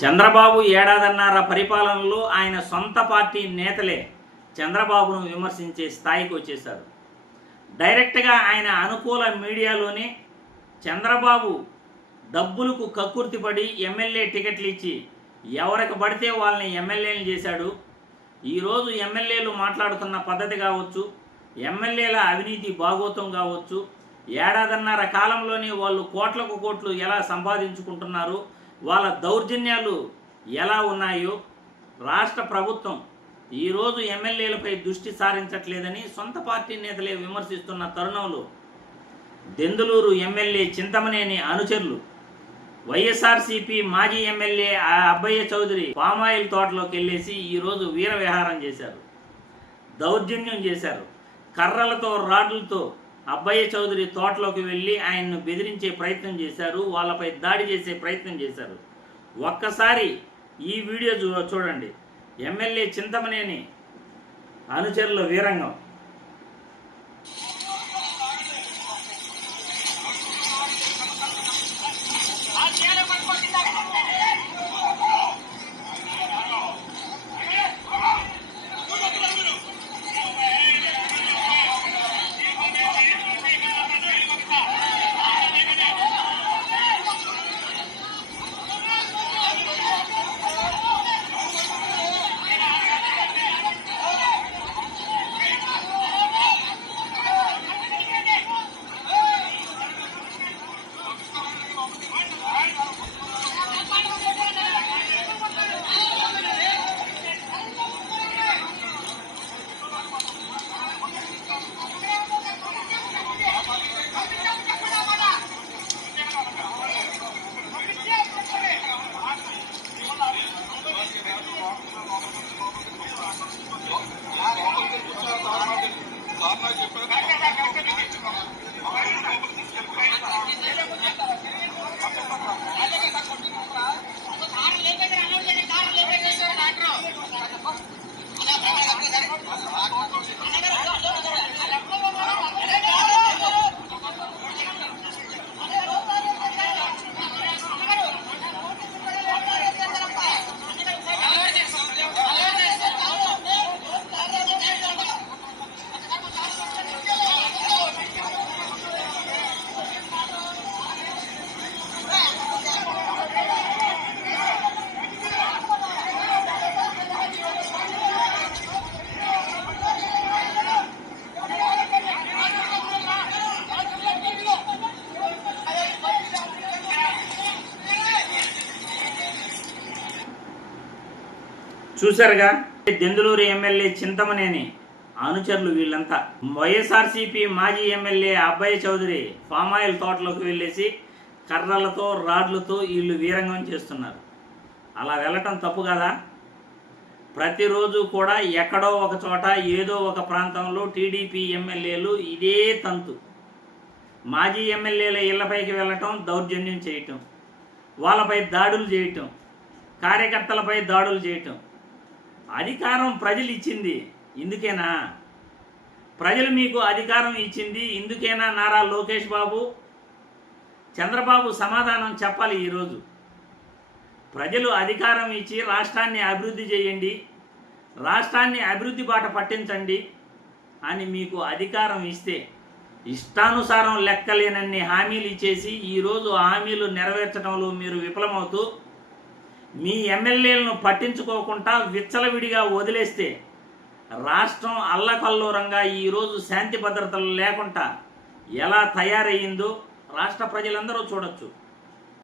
చంద్రబాబు ఏడాదిన్నర పరిపాలనలో ఆయన సొంత పార్టీ నేతలే చంద్రబాబును విమర్శించే స్థాయికి వచ్చేశారు. డైరెక్ట్గా ఆయన అనుకూల మీడియాలోనే చంద్రబాబు డబ్బులకు కక్కుర్తిపడి ఎమ్మెల్యే టికెట్లు ఇచ్చి ఎవరికి పడితే వాళ్ళని ఎమ్మెల్యేలు చేశాడు. ఈరోజు ఎమ్మెల్యేలు మాట్లాడుతున్న పద్ధతి కావచ్చు, ఎమ్మెల్యేల అవినీతి భాగోతం కావచ్చు, ఏడాదిన్నర కాలంలోనే వాళ్ళు కోట్లకు కోట్లు ఎలా సంపాదించుకుంటున్నారు, వాళ్ళ దౌర్జన్యాలు ఎలా ఉన్నాయో రాష్ట్ర ప్రభుత్వం ఈరోజు ఎమ్మెల్యేలపై దృష్టి సారించట్లేదని సొంత పార్టీ నేతలే విమర్శిస్తున్న తరుణంలో దెందులూరు ఎమ్మెల్యే చింతమనేని అనుచరులు వైఎస్ఆర్సీపీ మాజీ ఎమ్మెల్యే అబ్బయ్య చౌదరి పామాయిల్ తోటలోకి వెళ్ళేసి ఈరోజు వీర విహారం చేశారు, దౌర్జన్యం చేశారు. కర్రలతో రాడ్లతో అబ్బయ్య చౌదరి తోటలోకి వెళ్ళి ఆయన్ను బెదిరించే ప్రయత్నం చేశారు, వాళ్ళపై దాడి చేసే ప్రయత్నం చేశారు. ఒక్కసారి ఈ వీడియో చూడండి. ఎమ్మెల్యే చింతమనేని అనుచరుల వీరంగం. చూశారుగా, దెందులూరు ఎమ్మెల్యే చింతమనేని అనుచరులు వీళ్ళంతా వైఎస్ఆర్సీపీ మాజీ ఎమ్మెల్యే అబ్బయ్య చౌదరి పామాయిల్ తోటలోకి వెళ్ళేసి కర్రలతో రాడ్లతో వీళ్ళు వీరంగం చేస్తున్నారు. అలా వెళ్ళటం తప్పు కదా? ప్రతిరోజు కూడా ఎక్కడో ఒక చోట ఏదో ఒక ప్రాంతంలో టీడీపీ ఎమ్మెల్యేలు ఇదే తంతు. మాజీ ఎమ్మెల్యేల ఇళ్లపైకి వెళ్ళటం, దౌర్జన్యం చేయటం, వాళ్ళపై దాడులు చేయటం, కార్యకర్తలపై దాడులు చేయటం. అధికారం ప్రజలు ఇచ్చింది ఇందుకేనా? ప్రజలు మీకు అధికారం ఇచ్చింది ఇందుకేనా? నారా లోకేష్ బాబు, చంద్రబాబు సమాధానం చెప్పాలి. ఈరోజు ప్రజలు అధికారం ఇచ్చి రాష్ట్రాన్ని అభివృద్ధి చేయండి, రాష్ట్రాన్ని అభివృద్ధి బాట పట్టించండి అని మీకు అధికారం ఇస్తే ఇష్టానుసారం లెక్కలేనన్ని హామీలు ఇచ్చేసి ఈరోజు హామీలు నెరవేర్చడంలో మీరు విఫలమవుతూ మీ ఎమ్మెల్యేలను పట్టించుకోకుండా విచ్చలవిడిగా వదిలేస్తే రాష్ట్రం అల్లకల్లోరంగా ఈరోజు శాంతి భద్రతలు లేకుండా ఎలా తయారయ్యిందో రాష్ట్ర ప్రజలందరూ చూడొచ్చు.